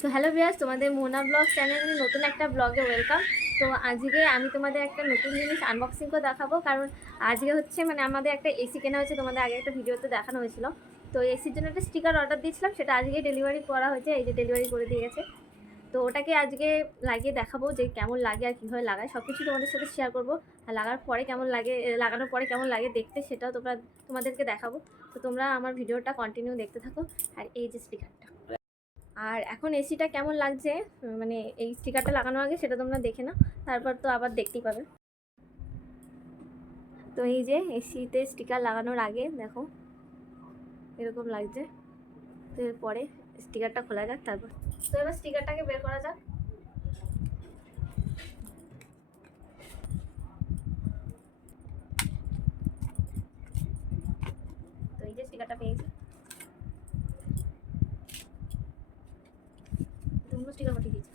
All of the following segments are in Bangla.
সো হ্যালো ভিউয়ার্স, তোমাদের মোহনা ব্লগ চ্যানেলের নতুন একটা ব্লগে ওয়েলকাম। তো আজকে আমি তোমাদের একটা নতুন জিনিস আনবক্সিং করে দেখাবো, কারণ আজকে হচ্ছে আমাদের একটা এসি কেনা হয়েছে। তোমাদের আগে একটা ভিডিওতে দেখানো হয়েছিল। তো এসির জন্য একটা স্টিকার অর্ডার দিয়েছিলাম, সেটা আজকে ডেলিভারি করা হয়েছে। এই যে ডেলিভারি করে দিয়ে গেছে। তো ওটাকে আজকে লাগিয়ে দেখাবো যে কেমন লাগে আর কীভাবে লাগায়, সব কিছু তোমাদের সাথে শেয়ার করবো। আর লাগানোর পরে কেমন লাগে দেখতে, সেটাও তোমাদেরকে দেখাবো। তো তোমরা আমার ভিডিওটা কন্টিনিউ দেখতে থাকো। আর এই যে স্টিকারটা, আর এখন এসিটা কেমন লাগছে, এই স্টিকারটা লাগানোর আগে সেটা তোমরা দেখে নাও, তারপর তো আবার দেখতেই পাবে। তো এই যে এসিতে স্টিকার লাগানোর আগে দেখো এরকম লাগছে। তো এরপরে স্টিকারটা খোলা যাক, তারপর তো এবার স্টিকারটাকে বের করা যাক। তো এই যে স্টিকারটা পেয়েছি, অন্য স্টিকার পাঠিয়ে দিয়েছি।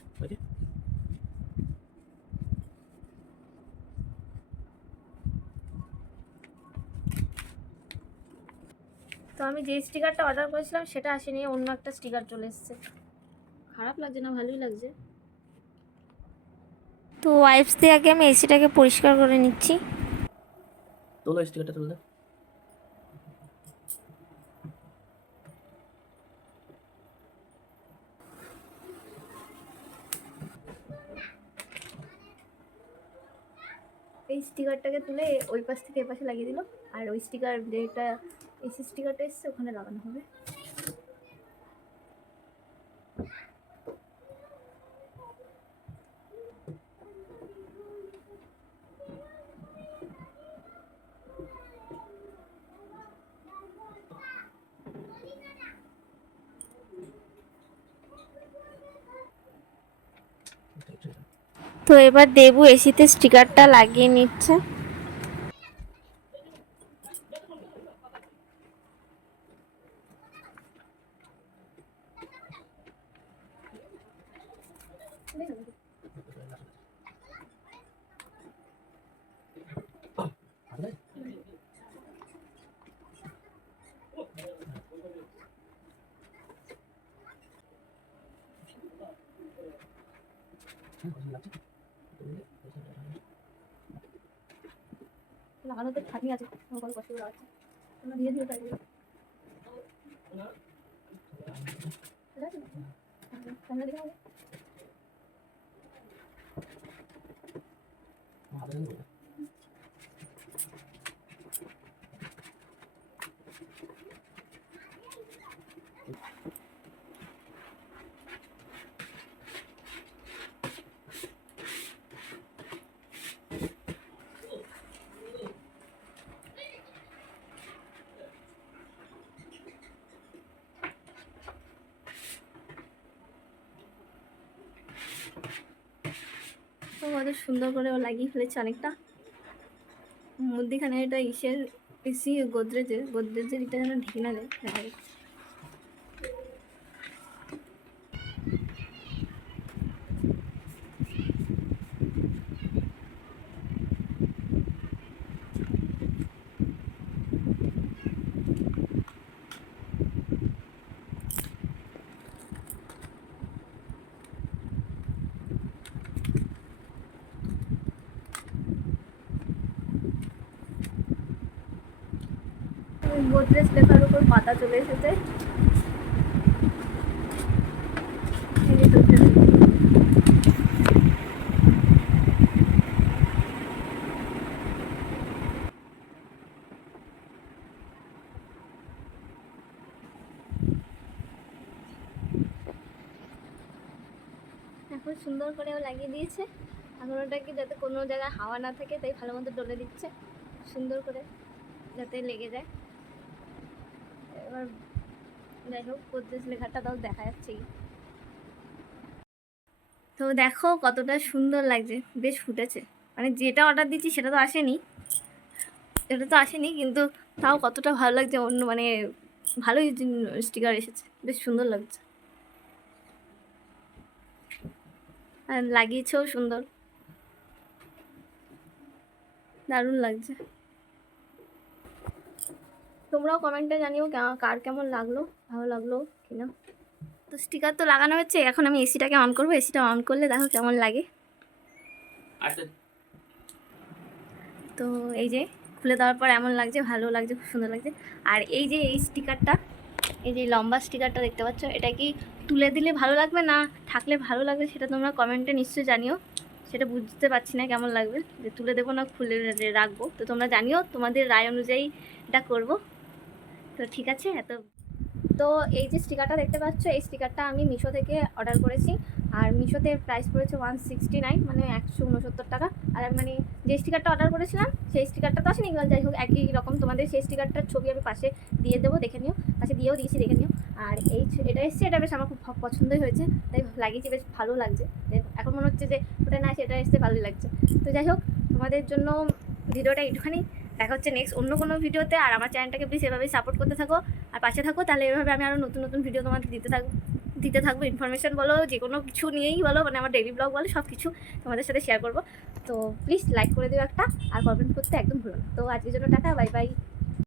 তো আমি যে স্টিকারটা অর্ডার করেছিলাম সেটা আসেনি, অন্য একটা স্টিকার চলে এসেছে। খারাপ লাগছে না, ভালোই লাগছে। তো ওয়াইপস দিয়ে আগে আমি এসিটাকে পরিষ্কার করে নিচ্ছি। তোলো স্টিকারটা তুলে। এই স্টিকারটাকে তুলে ওই পাশ থেকে এ পাশে লাগিয়ে দিল, আর ওই স্টিকার যেটা এসি স্টিকারটা এসছে ওখানে লাগানো হবে। তো এবার দেবু এসিতে স্টিকারটা লাগিয়ে নিচ্ছে। লাগানোতে খাটনি আছে, আমার কত কষ্ট করে লাগাচ্ছি। তোমরা ধীরে ধীরে ট্রাই করো। ক্যামেরা দেখে হবে। তো ওদের সুন্দর করে ও লাগিয়ে ফেলেছে অনেকটা। মধ্যিখানে এটা এসি গোদরেজের এটা যেন ঢেকে না যায়, দেখা যাচ্ছে। গোদরেজ লেখার উপর পাতা চলে এসেছে। এখন সুন্দর করে ও লাগিয়ে দিয়েছে। এখন ওটাকে যাতে কোনো জায়গায় হাওয়া না থাকে তাই ভালো মতো ডলে দিচ্ছে সুন্দর করে, যাতে লেগে যায়। এবার যাই হোক, গোদরেজ লেখাটা তাও দেখা যাচ্ছেই। তো দেখো কতটা সুন্দর লাগছে, বেশ ফুটেছে। যেটা অর্ডার দিচ্ছি সেটা তো আসেনি, কিন্তু তাও কতটা ভালো লাগছে। অন্য ভালোই স্টিকার এসেছে, বেশ সুন্দর লাগছে। আর লাগিয়েছেও সুন্দর, দারুণ লাগছে। তোমরাও কমেন্টে জানিও কার কেমন লাগলো, ভালো লাগলো কিনা। তো স্টিকার তো লাগানো হচ্ছে, এখন আমি এসিটাকে অন করবো। এসিটা অন করলে দেখো কেমন লাগে। তো এই যে খুলে দেওয়ার পর এমন লাগছে, ভালো লাগছে, খুব সুন্দর লাগছে। আর এই যে এই স্টিকারটা, এই যে লম্বা স্টিকারটা দেখতে পাচ্ছ, এটা কি তুলে দিলে ভালো লাগবে না থাকলে ভালো লাগবে সেটা তোমরা কমেন্টে নিশ্চয়ই জানিও। সেটা বুঝতে পারছি না কেমন লাগবে, যে তুলে দেবো না খুলে রাখবো। তো তোমরা জানিও, তোমাদের রায় অনুযায়ী এটা করব। তো ঠিক আছে। তো এই যে স্টিকারটা দেখতে পাচ্ছ, এই স্টিকারটা আমি মিশো থেকে অর্ডার করেছি। আর মিশোতে প্রাইস পড়েছে 169, মানে 169 টাকা। আর মানে যে স্টিকারটা অর্ডার করেছিলাম সেই স্টিকারটা তো আসেনি, যাই হোক একই রকম। তোমাদের সেই স্টিকারটার ছবি আমি পাশে দিয়ে দেবো, দেখে নিও। পাশে দিয়েও দিয়েছি, দেখে নিও। আর এটা এসছে, এটা বেশ আমার খুব পছন্দই হয়েছে, তাই লাগিয়েছি, বেশ ভালো লাগছে। এখন মনে হচ্ছে যে ওটা না সেটা এসছে, ভালোই লাগছে। তো যাই হোক, তোমাদের জন্য ভিডিওটা একটুখানি। দেখা হচ্ছে নেক্সট অন্য কোনো ভিডিওতে। আর আমার চ্যানেলটাকে প্লিজ এভাবেই সাপোর্ট করতে থাকো আর পাশে থাকো, তাহলে এভাবে আমি আরও নতুন নতুন ভিডিও তোমাদের দিতে থাকবো। ইনফরমেশন বলো, যে কোনো কিছু নিয়েই বলো, মানে আমার ডেইলি ব্লগ বলো, সব কিছু তোমাদের সাথে শেয়ার করবো। তো প্লিজ লাইক করে দিও একটা, আর কমেন্ট করতে একদম ভুলো না। তো আজকের জন্য টাটা, বাই বাই।